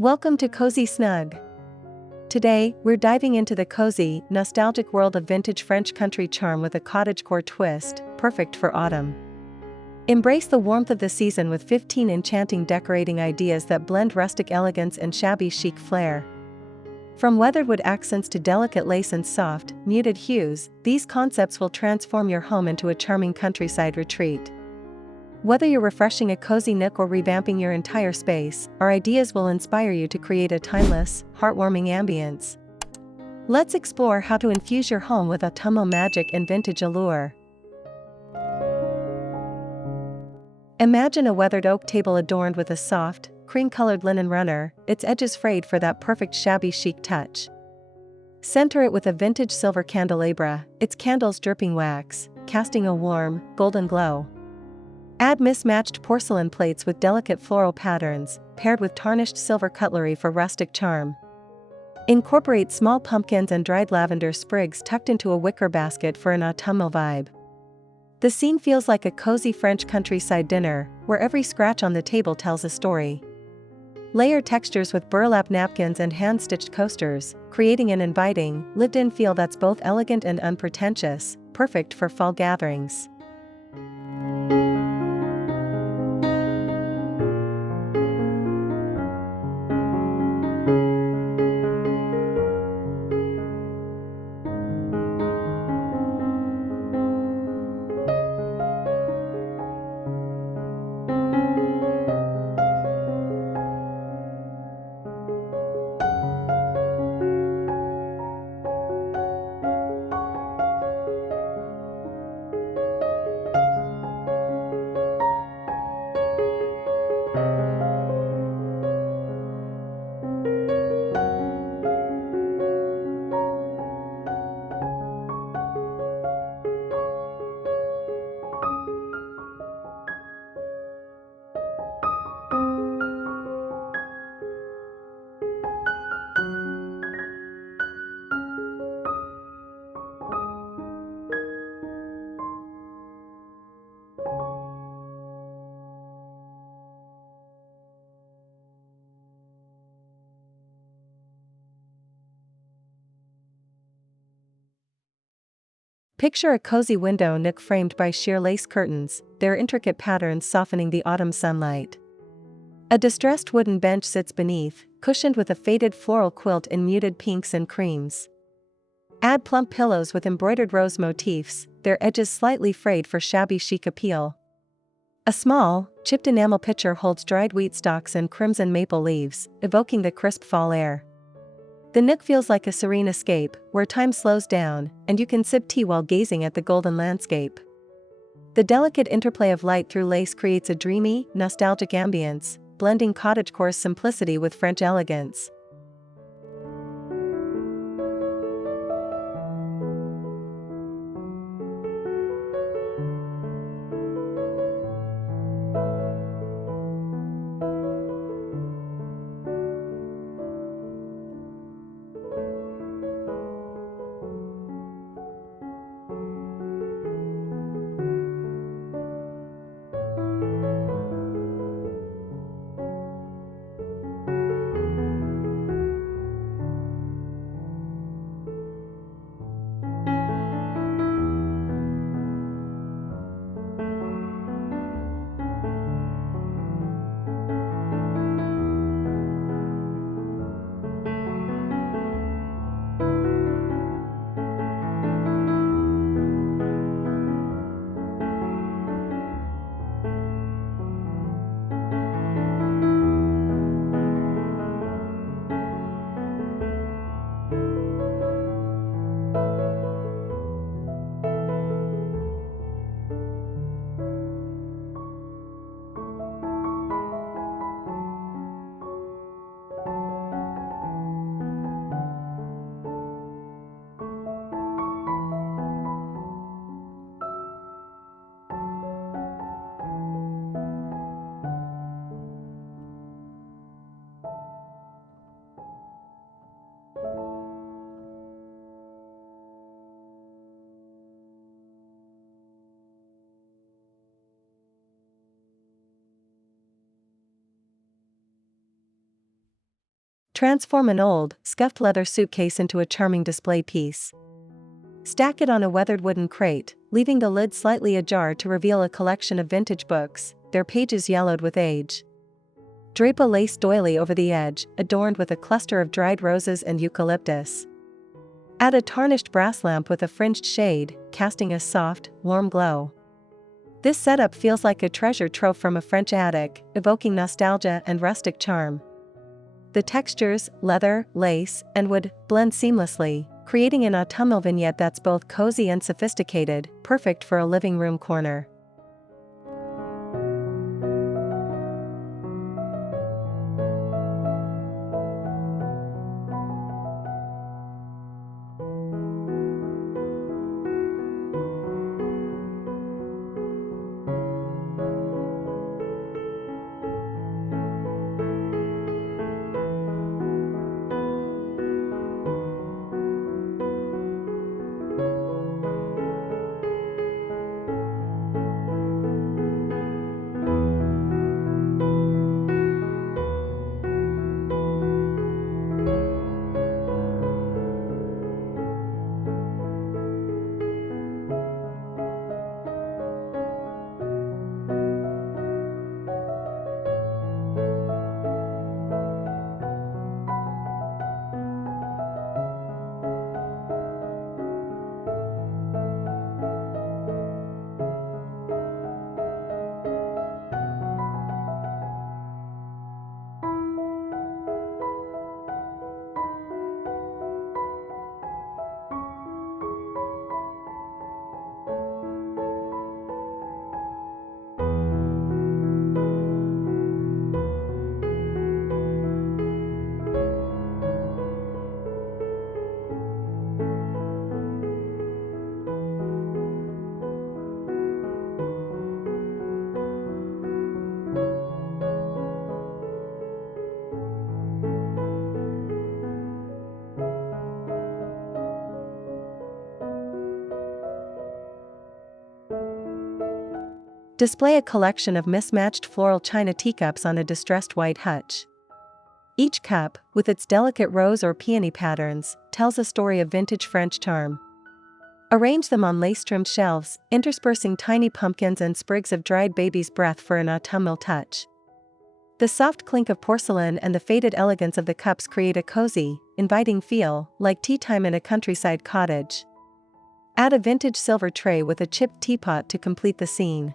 Welcome to Cozy Snug. Today, we're diving into the cozy, nostalgic world of vintage French country charm with a cottagecore twist, perfect for autumn. Embrace the warmth of the season with 15 enchanting decorating ideas that blend rustic elegance and shabby chic flair. From weathered wood accents to delicate lace and soft, muted hues, these concepts will transform your home into a charming countryside retreat. Whether you're refreshing a cozy nook or revamping your entire space, our ideas will inspire you to create a timeless, heartwarming ambience. Let's explore how to infuse your home with autumnal magic and vintage allure. Imagine a weathered oak table adorned with a soft, cream-colored linen runner, its edges frayed for that perfect shabby chic touch. Center it with a vintage silver candelabra, its candles dripping wax, casting a warm, golden glow. Add mismatched porcelain plates with delicate floral patterns, paired with tarnished silver cutlery for rustic charm. Incorporate small pumpkins and dried lavender sprigs tucked into a wicker basket for an autumnal vibe. The scene feels like a cozy French countryside dinner, where every scratch on the table tells a story. Layer textures with burlap napkins and hand-stitched coasters, creating an inviting, lived-in feel that's both elegant and unpretentious, perfect for fall gatherings. Picture a cozy window nook framed by sheer lace curtains, their intricate patterns softening the autumn sunlight. A distressed wooden bench sits beneath, cushioned with a faded floral quilt in muted pinks and creams. Add plump pillows with embroidered rose motifs, their edges slightly frayed for shabby chic appeal. A small, chipped enamel pitcher holds dried wheat stalks and crimson maple leaves, evoking the crisp fall air. The nook feels like a serene escape, where time slows down, and you can sip tea while gazing at the golden landscape. The delicate interplay of light through lace creates a dreamy, nostalgic ambience, blending cottagecore's simplicity with French elegance. Transform an old, scuffed leather suitcase into a charming display piece. Stack it on a weathered wooden crate, leaving the lid slightly ajar to reveal a collection of vintage books, their pages yellowed with age. Drape a lace doily over the edge, adorned with a cluster of dried roses and eucalyptus. Add a tarnished brass lamp with a fringed shade, casting a soft, warm glow. This setup feels like a treasure trove from a French attic, evoking nostalgia and rustic charm. The textures, leather, lace, and wood, blend seamlessly, creating an autumnal vignette that's both cozy and sophisticated, perfect for a living room corner. Display a collection of mismatched floral china teacups on a distressed white hutch. Each cup, with its delicate rose or peony patterns, tells a story of vintage French charm. Arrange them on lace-trimmed shelves, interspersing tiny pumpkins and sprigs of dried baby's breath for an autumnal touch. The soft clink of porcelain and the faded elegance of the cups create a cozy, inviting feel, like tea time in a countryside cottage. Add a vintage silver tray with a chipped teapot to complete the scene.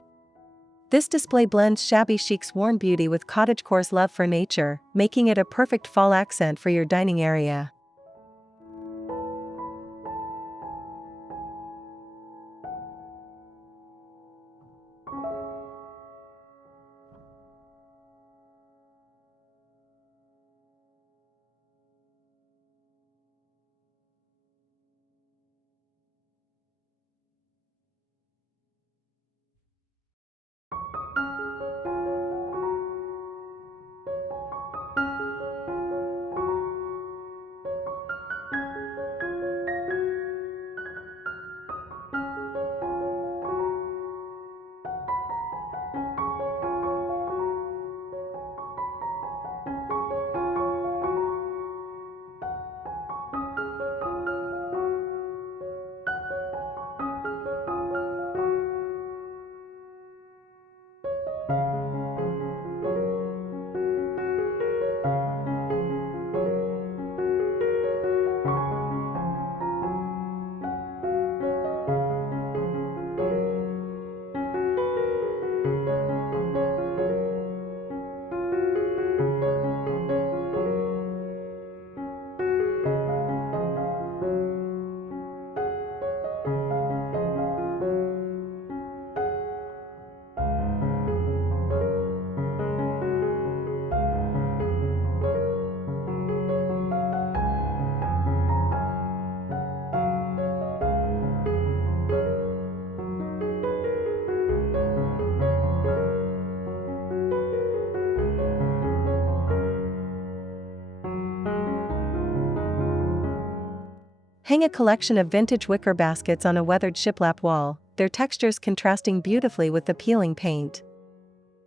This display blends Shabby Chic's worn beauty with Cottagecore's love for nature, making it a perfect fall accent for your dining area. Hang a collection of vintage wicker baskets on a weathered shiplap wall, their textures contrasting beautifully with the peeling paint.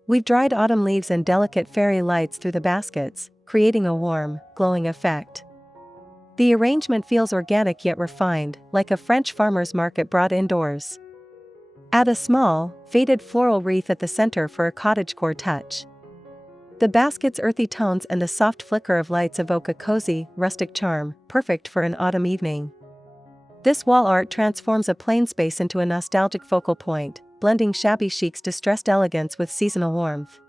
We've dried autumn leaves and delicate fairy lights through the baskets, creating a warm, glowing effect. The arrangement feels organic yet refined, like a French farmer's market brought indoors. Add a small, faded floral wreath at the center for a cottagecore touch. The basket's earthy tones and the soft flicker of lights evoke a cozy, rustic charm, perfect for an autumn evening. This wall art transforms a plain space into a nostalgic focal point, blending shabby chic's distressed elegance with seasonal warmth.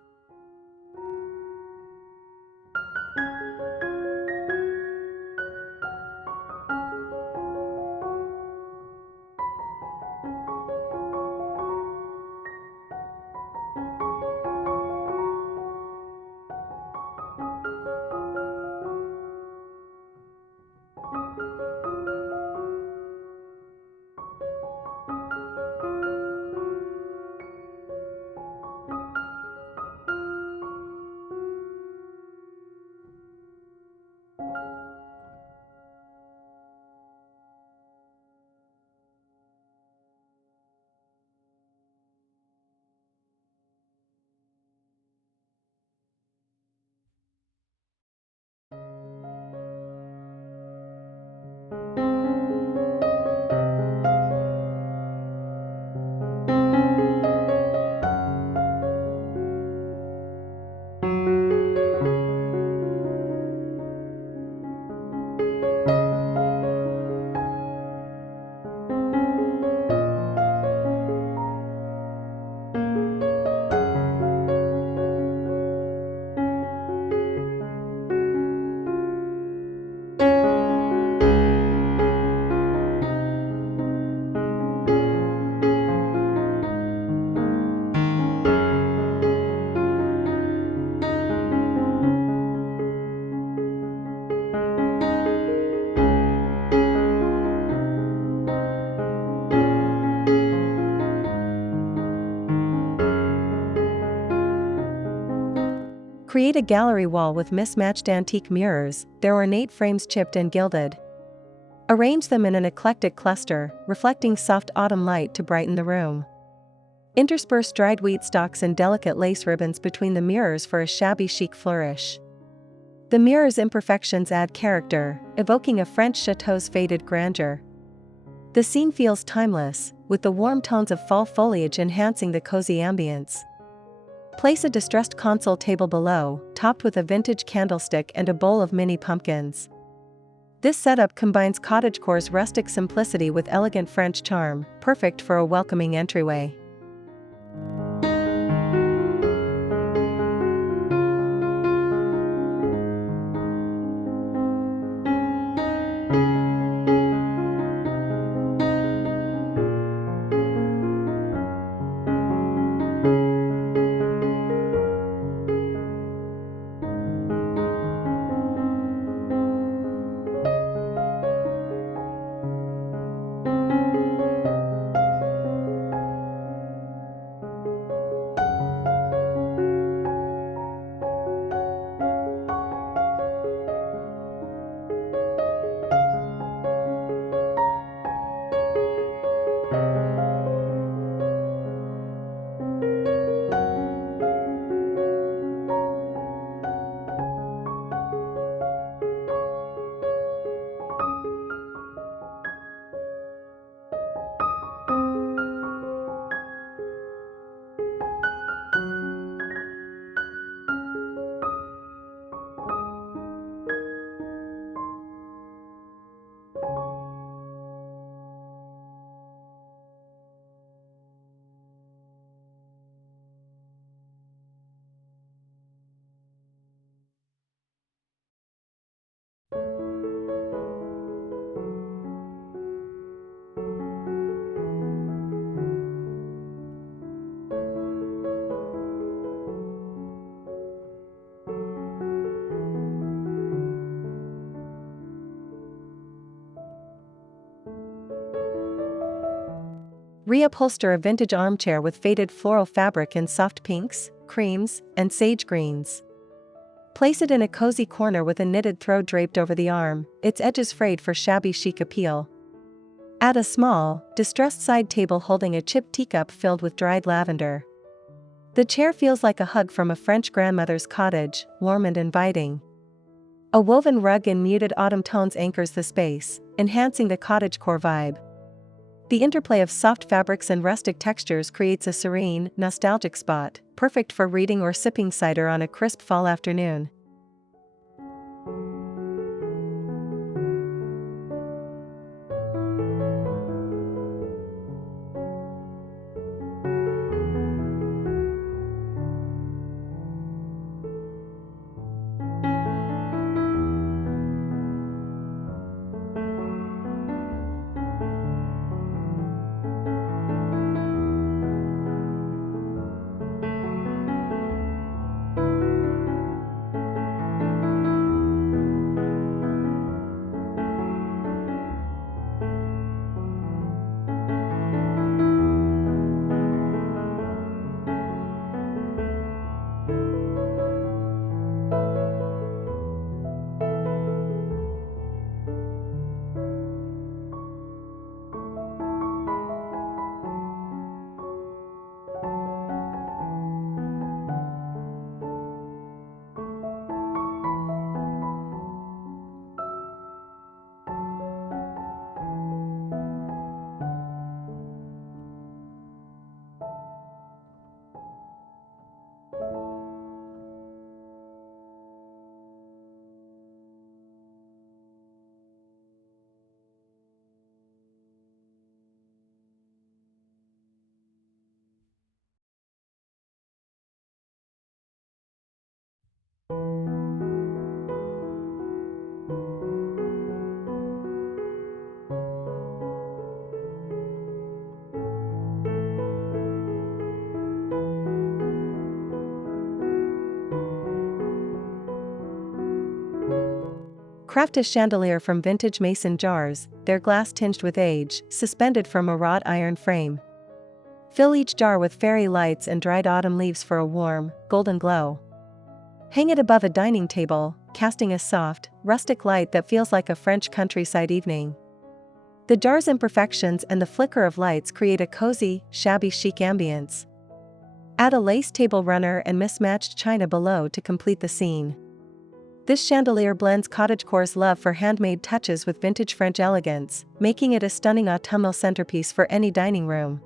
Create a gallery wall with mismatched antique mirrors, their ornate frames chipped and gilded. Arrange them in an eclectic cluster, reflecting soft autumn light to brighten the room. Intersperse dried wheat stalks and delicate lace ribbons between the mirrors for a shabby chic flourish. The mirror's imperfections add character, evoking a French chateau's faded grandeur. The scene feels timeless, with the warm tones of fall foliage enhancing the cozy ambience. Place a distressed console table below, topped with a vintage candlestick and a bowl of mini pumpkins. This setup combines cottagecore's rustic simplicity with elegant French charm, perfect for a welcoming entryway. Reupholster a vintage armchair with faded floral fabric in soft pinks, creams, and sage greens. Place it in a cozy corner with a knitted throw draped over the arm, its edges frayed for shabby chic appeal. Add a small, distressed side table holding a chipped teacup filled with dried lavender. The chair feels like a hug from a French grandmother's cottage, warm and inviting. A woven rug in muted autumn tones anchors the space, enhancing the cottagecore vibe. The interplay of soft fabrics and rustic textures creates a serene, nostalgic spot, perfect for reading or sipping cider on a crisp fall afternoon. Craft a chandelier from vintage mason jars, their glass tinged with age, suspended from a wrought iron frame. Fill each jar with fairy lights and dried autumn leaves for a warm, golden glow. Hang it above a dining table, casting a soft, rustic light that feels like a French countryside evening. The jar's imperfections and the flicker of lights create a cozy, shabby chic ambience. Add a lace table runner and mismatched china below to complete the scene. This chandelier blends cottagecore's love for handmade touches with vintage French elegance, making it a stunning autumnal centerpiece for any dining room.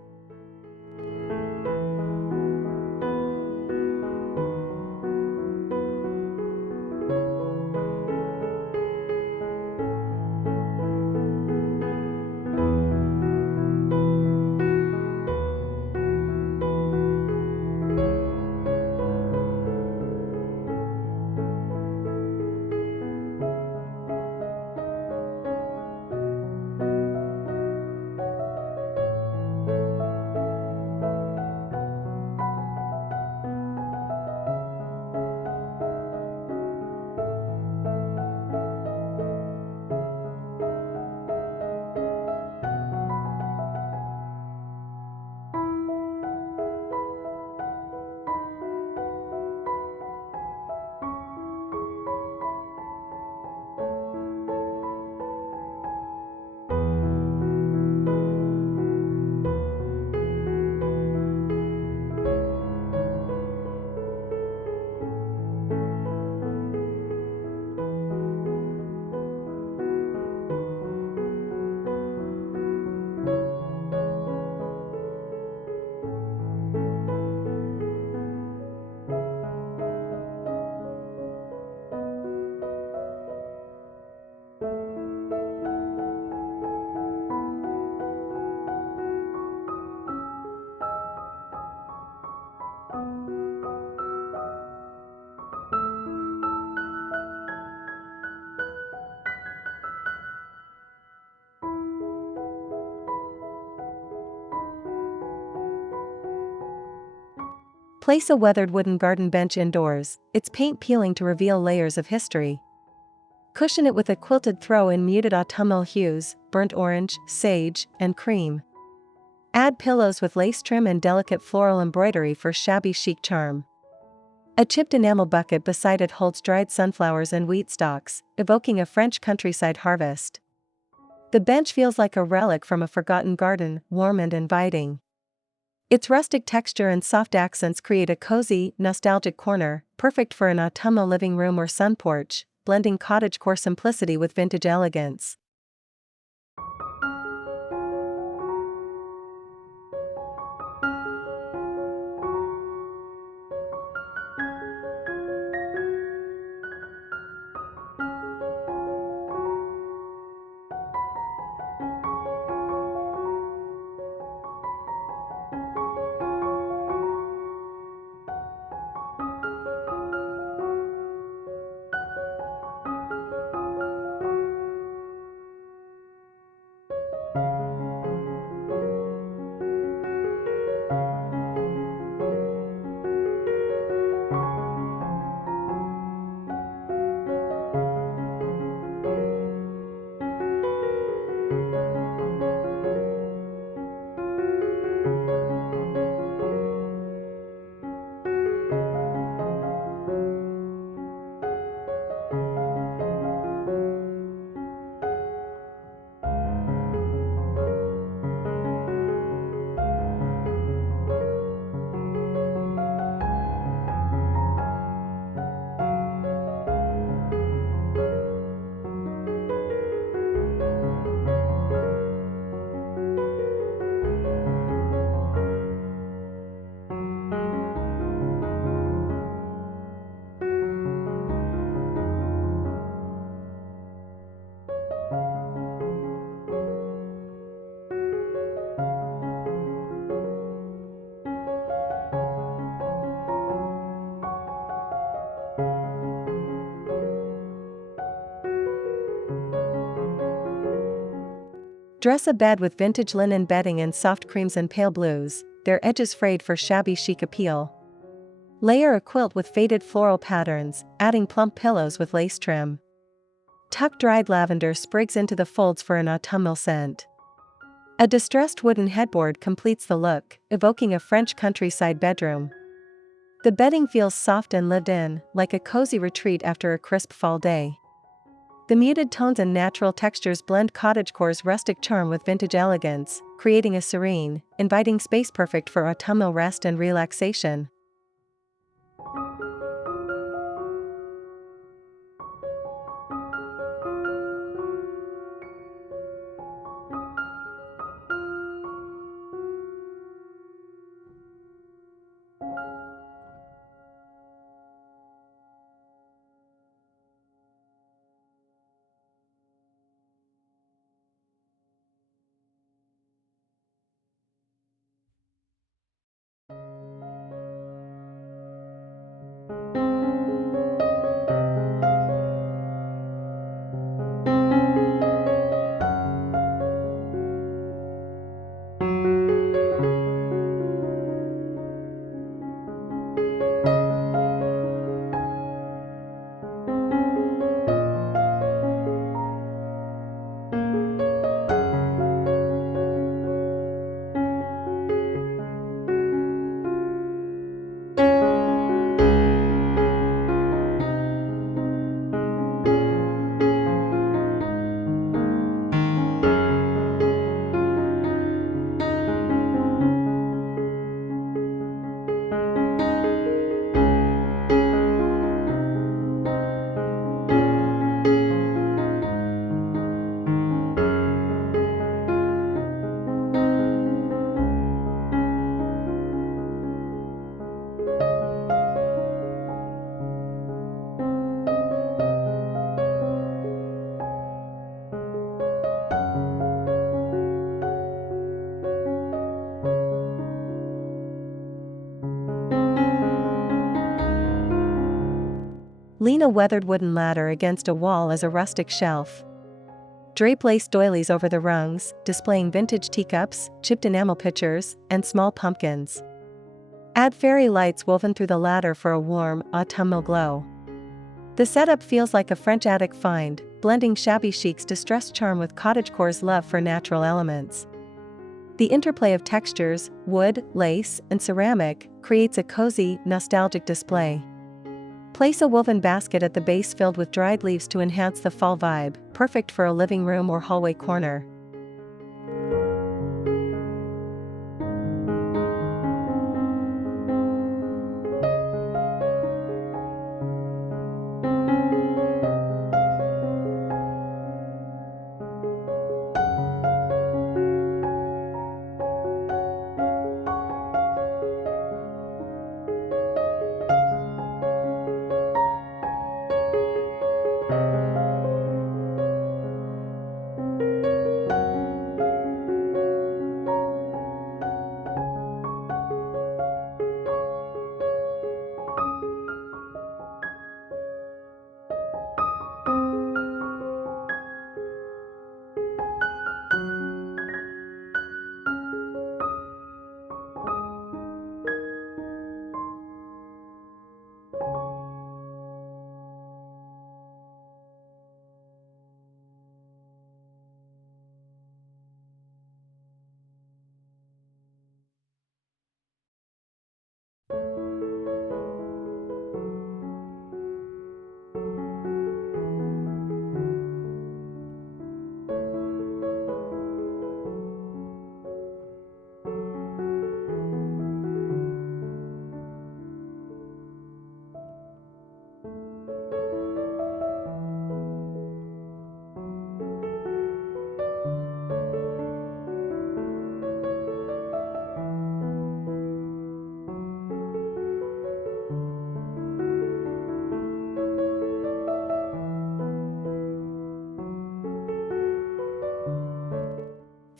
Place a weathered wooden garden bench indoors, its paint peeling to reveal layers of history. Cushion it with a quilted throw in muted autumnal hues, burnt orange, sage, and cream. Add pillows with lace trim and delicate floral embroidery for shabby chic charm. A chipped enamel bucket beside it holds dried sunflowers and wheat stalks, evoking a French countryside harvest. The bench feels like a relic from a forgotten garden, warm and inviting. Its rustic texture and soft accents create a cozy, nostalgic corner, perfect for an autumnal living room or sun porch, blending cottagecore simplicity with vintage elegance. Dress a bed with vintage linen bedding in soft creams and pale blues, their edges frayed for shabby chic appeal. Layer a quilt with faded floral patterns, adding plump pillows with lace trim. Tuck dried lavender sprigs into the folds for an autumnal scent. A distressed wooden headboard completes the look, evoking a French countryside bedroom. The bedding feels soft and lived in, like a cozy retreat after a crisp fall day. The muted tones and natural textures blend cottagecore's rustic charm with vintage elegance, creating a serene, inviting space perfect for autumnal rest and relaxation. Lean a weathered wooden ladder against a wall as a rustic shelf. Drape lace doilies over the rungs, displaying vintage teacups, chipped enamel pitchers, and small pumpkins. Add fairy lights woven through the ladder for a warm, autumnal glow. The setup feels like a French attic find, blending shabby chic's distressed charm with cottagecore's love for natural elements. The interplay of textures, wood, lace, and ceramic, creates a cozy, nostalgic display. Place a woven basket at the base filled with dried leaves to enhance the fall vibe, perfect for a living room or hallway corner.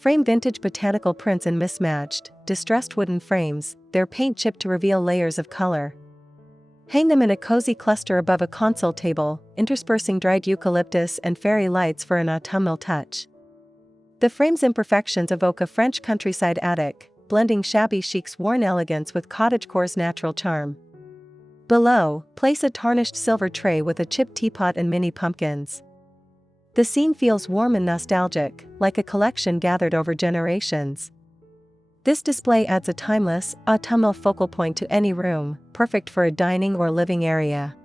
Frame vintage botanical prints in mismatched, distressed wooden frames, their paint chipped to reveal layers of color. Hang them in a cozy cluster above a console table, interspersing dried eucalyptus and fairy lights for an autumnal touch. The frame's imperfections evoke a French countryside attic, blending shabby chic's worn elegance with cottagecore's natural charm. Below, place a tarnished silver tray with a chipped teapot and mini pumpkins. The scene feels warm and nostalgic, like a collection gathered over generations. This display adds a timeless, autumnal focal point to any room, perfect for a dining or living area.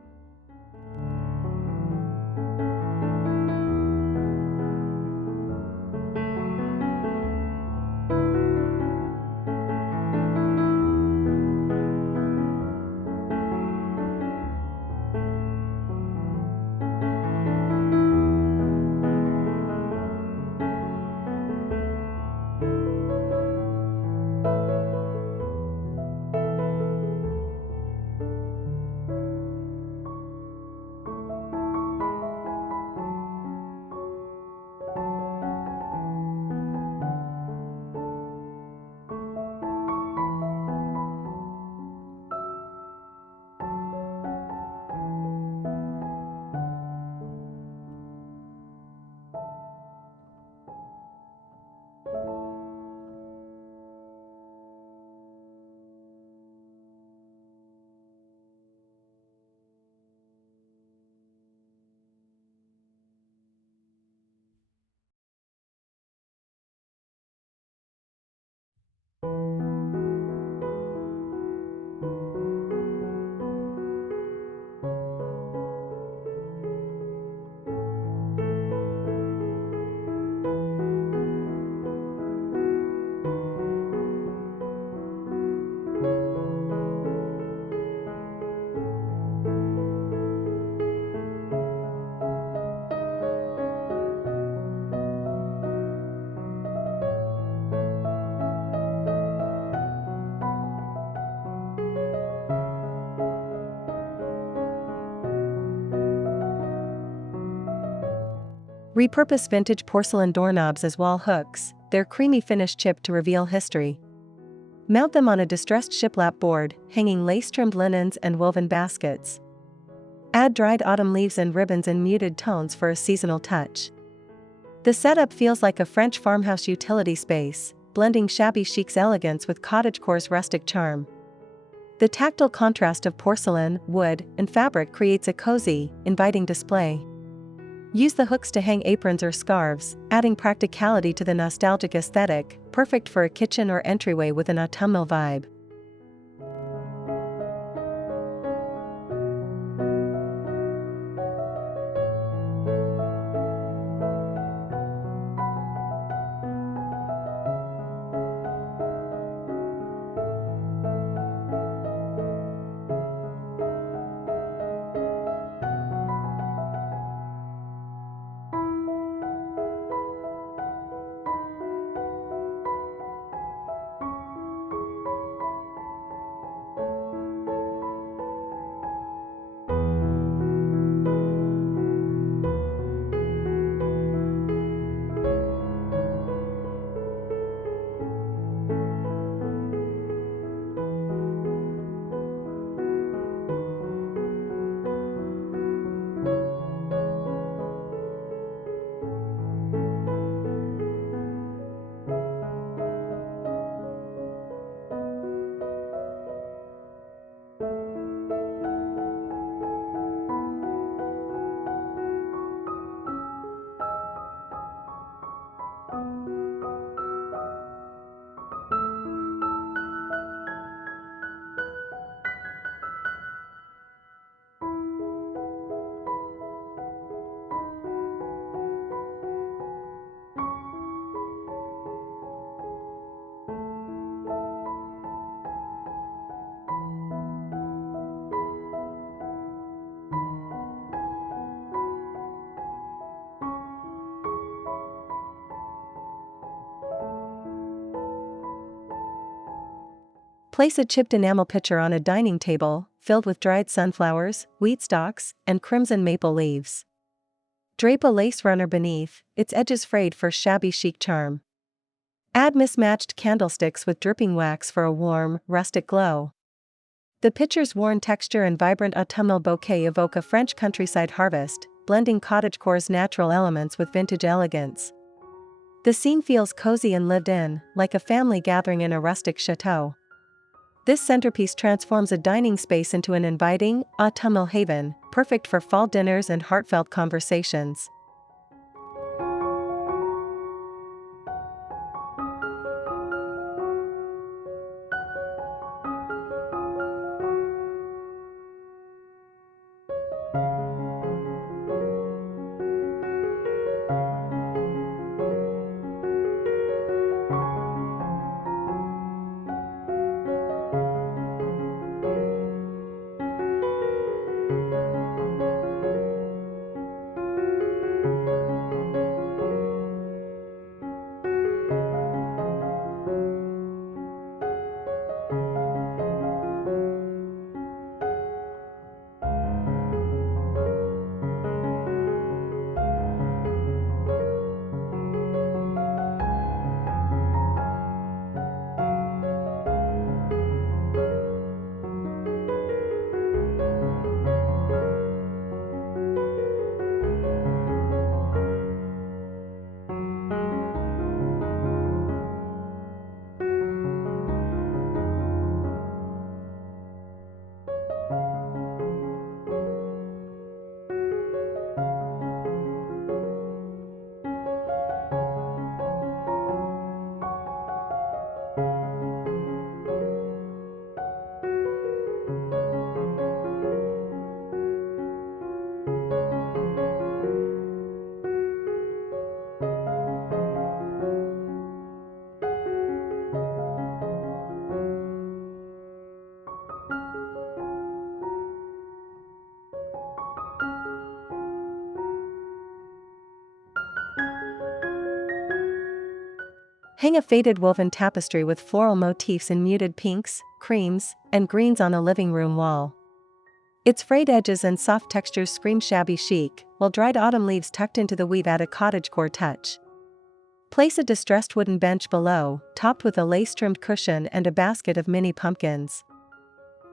Repurpose vintage porcelain doorknobs as wall hooks, their creamy finish chipped to reveal history. Mount them on a distressed shiplap board, hanging lace-trimmed linens and woven baskets. Add dried autumn leaves and ribbons in muted tones for a seasonal touch. The setup feels like a French farmhouse utility space, blending shabby chic's elegance with cottagecore's rustic charm. The tactile contrast of porcelain, wood, and fabric creates a cozy, inviting display. Use the hooks to hang aprons or scarves, adding practicality to the nostalgic aesthetic, perfect for a kitchen or entryway with an autumnal vibe. Place a chipped enamel pitcher on a dining table, filled with dried sunflowers, wheat stalks, and crimson maple leaves. Drape a lace runner beneath, its edges frayed for shabby chic charm. Add mismatched candlesticks with dripping wax for a warm, rustic glow. The picture's worn texture and vibrant autumnal bouquet evoke a French countryside harvest, blending cottagecore's natural elements with vintage elegance. The scene feels cozy and lived in, like a family gathering in a rustic chateau. This centerpiece transforms a dining space into an inviting, autumnal haven, perfect for fall dinners and heartfelt conversations. Hang a faded woven tapestry with floral motifs in muted pinks, creams, and greens on a living room wall. Its frayed edges and soft textures scream shabby chic, while dried autumn leaves tucked into the weave add a cottagecore touch. Place a distressed wooden bench below, topped with a lace-trimmed cushion and a basket of mini pumpkins.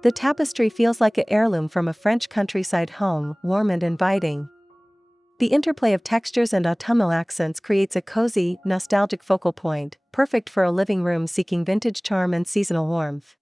The tapestry feels like an heirloom from a French countryside home, warm and inviting. The interplay of textures and autumnal accents creates a cozy, nostalgic focal point, perfect for a living room seeking vintage charm and seasonal warmth.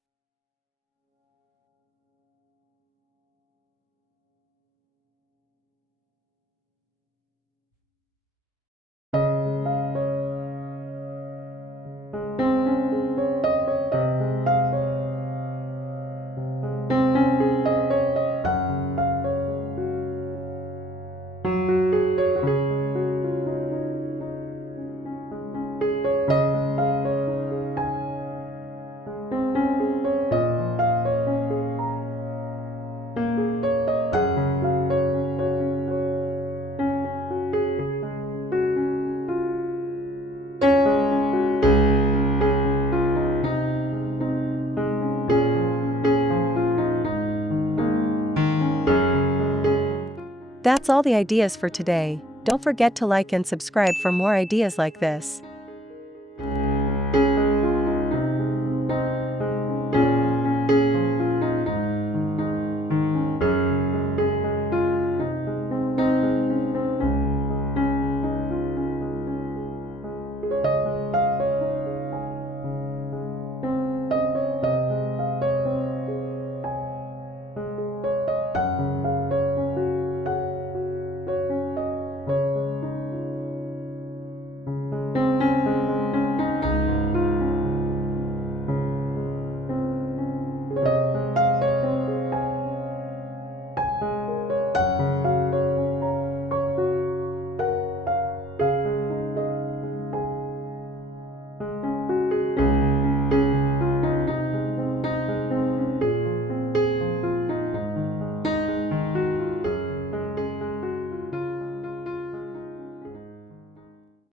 That's all the ideas for today. Don't forget to like and subscribe for more ideas like this.